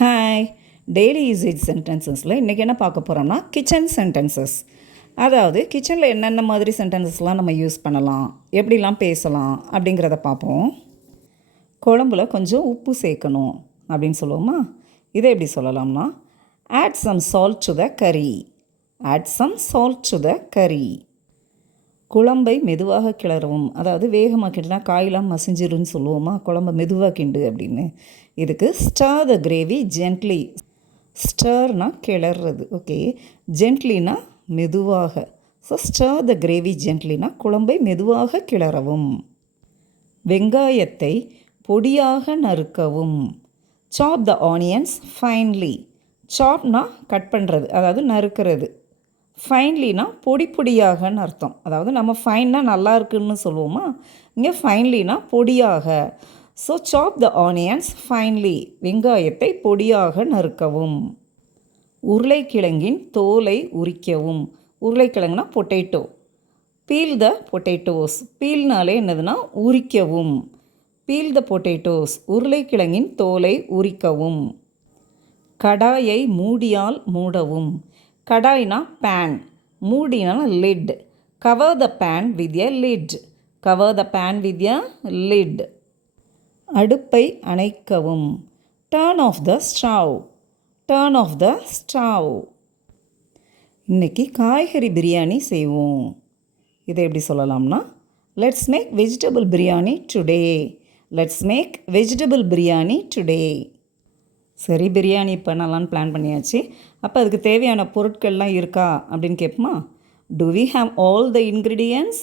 Hi, daily usage சென்டென்சஸில் இன்றைக்கி என்ன பார்க்க போகிறோம்னா கிச்சன் சென்டென்சஸ். அதாவது கிச்சனில் என்னென்ன மாதிரி சென்டென்சஸ்லாம் நம்ம யூஸ் பண்ணலாம், எப்படிலாம் பேசலாம் அப்படிங்கிறத பார்ப்போம். குழம்புல கொஞ்சம் உப்பு சேர்க்கணும் அப்படின்னு சொல்லுவோமா? இதை எப்படி சொல்லலாம்னா, add some salt to the curry. Add some salt to the curry. குழம்பை மெதுவாக கிளறவும், அதாவது வேகமாக கிண்டினா காயெல்லாம் மசிஞ்சிருன்னு சொல்லுவோமா, குழம்பை மெதுவாக கிண்டு அப்படின்னு. இதுக்கு ஸ்டர் த கிரேவி ஜென்ட்லி. ஸ்டர்னா கிளறது, ஓகே. ஜென்ட்லினா மெதுவாக. ஸோ ஸ்டர் த கிரேவி ஜென்ட்லினா குழம்பை மெதுவாக கிளறவும். வெங்காயத்தை பொடியாக நறுக்கவும். சாப் த ஆனியன்ஸ் ஃபைன்லி. சாப்னா கட் பண்ணுறது, அதாவது நறுக்கிறது. ஃபைன்லினா பொடி பொடியாகன்னு அர்த்தம். அதாவது நம்ம ஃபைன்னா நல்லா இருக்குன்னு சொல்லுவோமா, இங்கே ஃபைன்லினா பொடியாக. ஸோ சாப் த ஆனியன்ஸ் ஃபைன்லி. வெங்காயத்தை பொடியாக நறுக்கவும். உருளைக்கிழங்கின் தோலை உரிக்கவும். உருளைக்கிழங்குனா பொட்டேட்டோ. பீல் த பொட்டேட்டோஸ். பீல்னாலே என்னதுன்னா உரிக்கவும். பீல் த பொட்டேட்டோஸ். உருளைக்கிழங்கின் தோலை உரிக்கவும். கடாயை மூடியால் மூடவும். கடாய்னா பேன், மூடினா lid. Cover the pan with a lid. Cover the pan with a lid. அடுப்பை அணைக்கவும். Turn off the stove. Turn off the stove. இன்றைக்கி காய்கறி பிரியாணி செய்வோம். இதை எப்படி சொல்லலாம்னா, let's make vegetable biryani today. Let's make vegetable biryani today. சரி, பிரியாணி பண்ணலான்னு பிளான் பண்ணியாச்சு. அப்போ அதுக்கு தேவையான பொருட்கள்லாம் இருக்கா அப்படின்னு கேட்போமா? Do we have all the ingredients?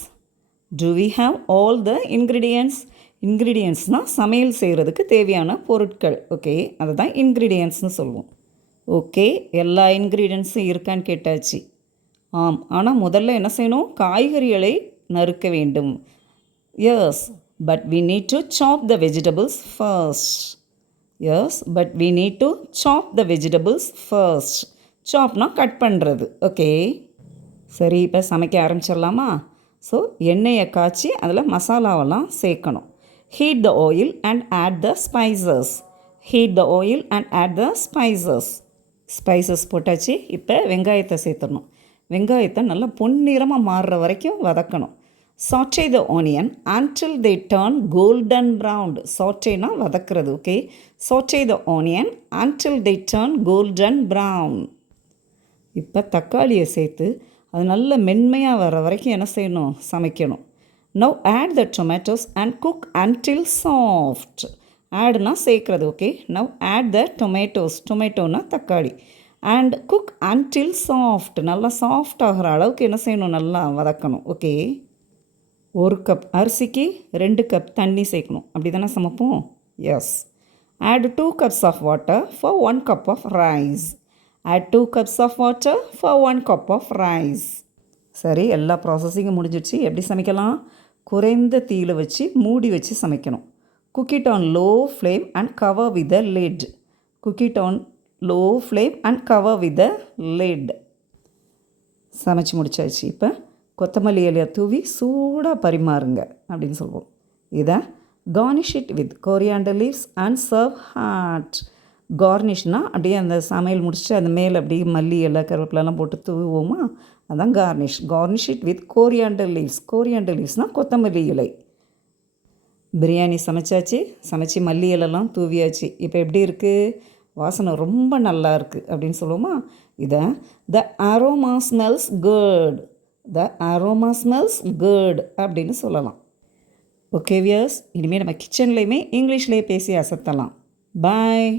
Do we have all the ingredients? இன்க்ரீடியன்ட்ஸ்னால் சமையல் செய்கிறதுக்கு தேவையான பொருட்கள், ஓகே. அதை தான் இன்க்ரீடியன்ட்ஸ்னு சொல்லுவோம். ஓகே, எல்லா இன்க்ரீடியன்ட்ஸும் இருக்கான்னு கேட்டாச்சு. ஆம், ஆனால் முதல்ல என்ன செய்யணும்? காய்கறிகளை நறுக்க வேண்டும். Yes, but we need to chop the vegetables first. Yes, but we need to chop the vegetables first. சாப்னா கட் பண்ணுறது, ஓகே. சரி, இப்போ சமைக்க ஆரம்பிச்சிடலாமா? ஸோ எண்ணெயை காய்ச்சி அதில் மசாலாவெல்லாம் சேர்க்கணும். Heat the oil and add the spices. Heat the oil and add the spices. Spices போட்டாச்சு. இப்போ வெங்காயத்தை சேர்த்துடணும். வெங்காயத்தை நல்லா பொன்னிறமாக மாறுற வரைக்கும் வதக்கணும். Saute the onion until they turn golden brown. Sauteனா வதக்கிறது, okay. Saute the onion until they turn golden brown. இப்போ தக்காளியை சேர்த்து அது நல்ல மென்மையாக வர வரைக்கும் என்ன செய்யணும்? சமைக்கணும். Now add the tomatoes and cook until soft. ஆட்னா சேர்க்குறது, okay. Now add the tomatoes. டொமேட்டோனா தக்காளி. And cook until soft. நல்லா சாஃப்ட் ஆகிற அளவுக்கு என்ன செய்யணும்? நல்லா வதக்கணும், ஓகே. 1 கப் அரிசிக்கு 2 கப் தண்ணி சேர்க்கணும். அப்படி தானே சமைப்போம்? Yes. Add 2 cups of water for 1 cup of rice. Add 2 cups of water for 1 cup of rice. சரி, எல்லா ப்ராசஸிங்கும் முடிஞ்சிடுச்சு. எப்படி சமைக்கலாம்? குறைந்த தீயில் வச்சு மூடி வச்சு சமைக்கணும். Cook it on low flame and cover with a lid. Cook it on low flame and cover with a lid. சமைச்சு முடிச்சாச்சு. இப்போ கொத்தமல்லி இலையை தூவி சூடாக பரிமாறுங்க அப்படின்னு சொல்லுவோம். இதை garnish it with coriander leaves and serve hot. கார்னிஷ்னால் அப்படியே அந்த சமையல் முடிச்சுட்டு அந்த மேலே அப்படியே மல்லி இலை கருவேப்பிலெல்லாம் போட்டு தூவுவோமா, அதுதான் garnish. Garnish it with coriander leaves. Coriander லீவ்ஸ்னால் கொத்தமல்லி இலை. பிரியாணி சமைச்சாச்சு. சமைச்சி மல்லி இலைலாம் தூவியாச்சு. இப்போ எப்படி இருக்குது? வாசனை ரொம்ப நல்லா இருக்குது அப்படின்னு சொல்லுவோமா. இதை த அரோமா ஸ்மெல்ஸ் குட். த அரோமா ஸ்மெல்ஸ் குட் அப்படின்னு சொல்லலாம். ஓகே வியர்ஸ், இனிமேல் நம்ம கிச்சன்லேயுமே இங்கிலீஷ்லேயே பேசி அசத்தலாம். பாய்.